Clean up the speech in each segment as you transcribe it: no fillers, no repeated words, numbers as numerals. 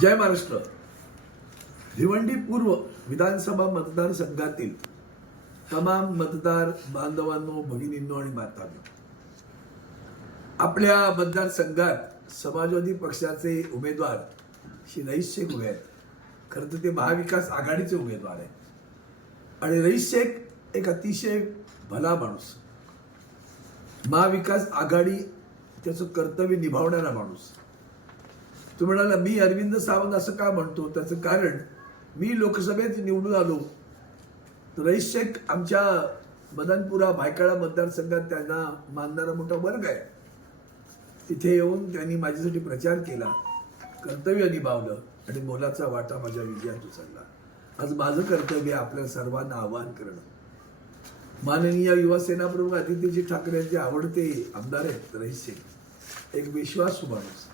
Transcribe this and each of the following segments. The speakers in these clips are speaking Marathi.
जय महाराष्ट्र. भिवंडी पूर्व विधानसभा मतदारसंघातील तमाम मतदार बांधवांनो, भगिनींनो आणि मातांनो, आपल्या मतदारसंघात समाजवादी पक्षाचे उमेदवार श्री रईस शेख उभे आहेत. खरं तर ते महाविकास आघाडीचे उमेदवार आहेत आणि रईस शेख एक अतिशय भला माणूस, महाविकास आघाडी त्याचं कर्तव्य निभावणारा माणूस. तो म्हणाला, मी अरविंद सावंत असं का म्हणतो, त्याचं कारण मी लोकसभेत निवडून आलो तर रईस शेख आमच्या मदनपुरा भायखळा मतदारसंघात त्यांना मानणारा मोठा वर्ग आहे. तिथे येऊन त्यांनी माझ्यासाठी प्रचार केला, कर्तव्य निभावलं आणि मोलाचा वाटा माझ्या विजयात उचलला. आज माझं कर्तव्य आपल्या सर्वांना आवाहन करणं. माननीय युवासेना प्रमुख आदित्यजी ठाकरे यांचे आवडते आमदार आहेत रईस शेख, एक विश्वासू माणूस,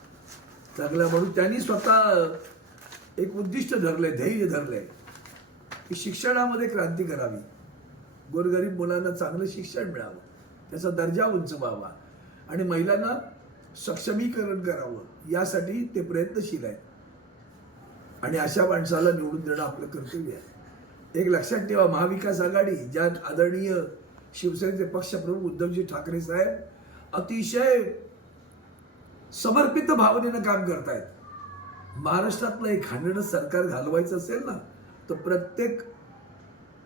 चांगला माणूस. त्यांनी स्वतः एक उद्दिष्ट धरलंय, धैर्य धरलंय की शिक्षणामध्ये क्रांती करावी, गोरगरीब मुलांना चांगलं शिक्षण मिळावं, त्याचा दर्जा उंच व्हावा आणि महिलांना सक्षमीकरण करावं, यासाठी ते प्रयत्नशील आहेत. आणि अशा माणसाला निवडून देणं आपलं कर्तव्य आहे. एक लक्षात ठेवा, महाविकास आघाडी ज्यात आदरणीय शिवसेनेचे पक्षप्रमुख उद्धवजी ठाकरे साहेब अतिशय समर्पित भावनेनं काम करतायत. महाराष्ट्रातलं एक घाणेरडं सरकार घालवायचं असेल ना, तर प्रत्येक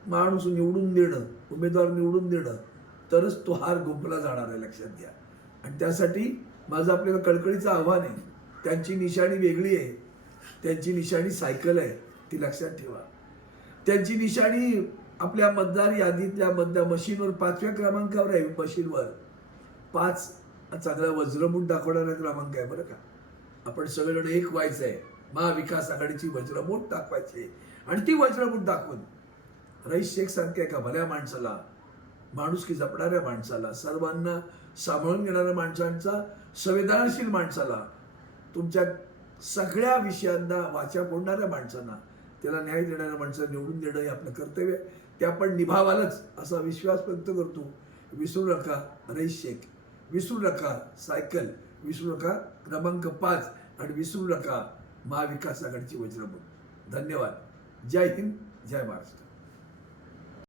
माणूस निवडून देणं, उमेदवार निवडून देणं, तरच तो हार गुंफला जाणार आहे, लक्षात घ्या. आणि त्यासाठी माझं आपल्याला कळकळीचं आव्हान आहे. त्यांची निशाणी वेगळी आहे, त्यांची निशाणी सायकल आहे, ती लक्षात ठेवा. त्यांची निशाणी आपल्या मतदार यादीतल्या मतदार मशीनवर 5व्या क्रमांकावर आहे. मशीनवर 5 चांगला वज्रमूठ दाखवणारा क्रमांक आहे बरं का. आपण सगळेजण एक व्हायचं आहे, महाविकास आघाडीची वज्रमूठ दाखवायची आणि ती वज्रमूठ दाखवून रईस शेख सारख्या एका भल्या माणसाला, माणुसकी जपणाऱ्या माणसाला, सर्वांना सांभाळून घेणाऱ्या माणसांचा, संवेदनशील माणसाला, तुमच्या सगळ्या विषयांना वाचा फोडणाऱ्या माणसांना, त्याला न्याय देणाऱ्या माणसाला निवडून देणं हे आपलं कर्तव्य आहे. ते आपण निभावालच असा विश्वास व्यक्त करतो. विसरू नका रईस शेख, विसरू नका सायकल, विसरू नका क्रमांक 5 आणि विसरू नका महाविकास आघाडीची वज्रमूठ. धन्यवाद. जय हिंद, जय महाराष्ट्र.